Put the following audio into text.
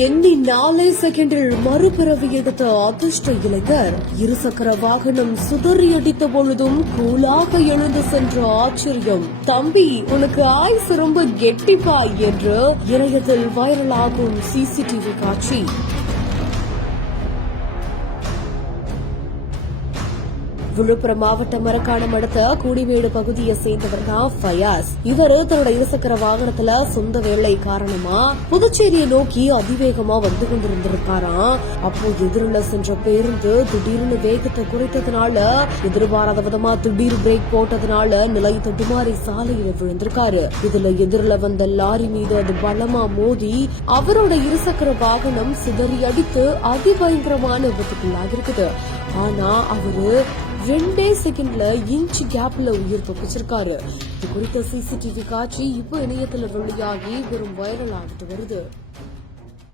எண்ணி 4 செகண்டில் மறுபிறவி எடுத்த அதிர்ஷ்ட இளைஞர் இருசக்கர வாகனம் சுதறியடித்த பொழுதும் கூலாக எழுந்து சென்ற ஆச்சரியம். தம்பி, உனக்கு ஆயுசு ரொம்ப கெட்டிப்பா என்று இணையத்தில் வைரலாகும் சிசிடிவி காட்சி. விழுப்புரம் மாவட்டம் மரக்காணம் அடுத்த கூடிமேடு பகுதியை சேர்ந்தவர் தான் ஃபயாஸ். இவர் தன்னோட இருசக்கர வாகனத்துல சொந்த வேலை காரணமா புதுச்சேரியை நோக்கி அதிவேகமா வந்து கொண்டிருந்திருக்காராம். அப்போ எதிரில சென்ற பேருந்து திடீர்னு வேகத்தை குறைத்ததுனால எதிர்பாராத விதமா திடீர் பிரேக் போட்டதுனால நிலை தடுமாறி சாலையில விழுந்திருக்காரு. இதுல எதிரில வந்த லாரி மீது அது பலமா மோதி அவரோட இருசக்கர வாகனம் சிதறி அடித்து அதிபயங்கரமான விபத்துக்குள்ளாக இருக்குது. ஆனா அவரு 2 செகண்ட்ல இன்ச் கேப்ல உயிர் தப்பிச்சிருக்காரு. இது குறித்த சிசிடிவி காட்சி இப்ப இணையத்துல வெளியாகி வெறும் வைரல் ஆகிட்டு வருது.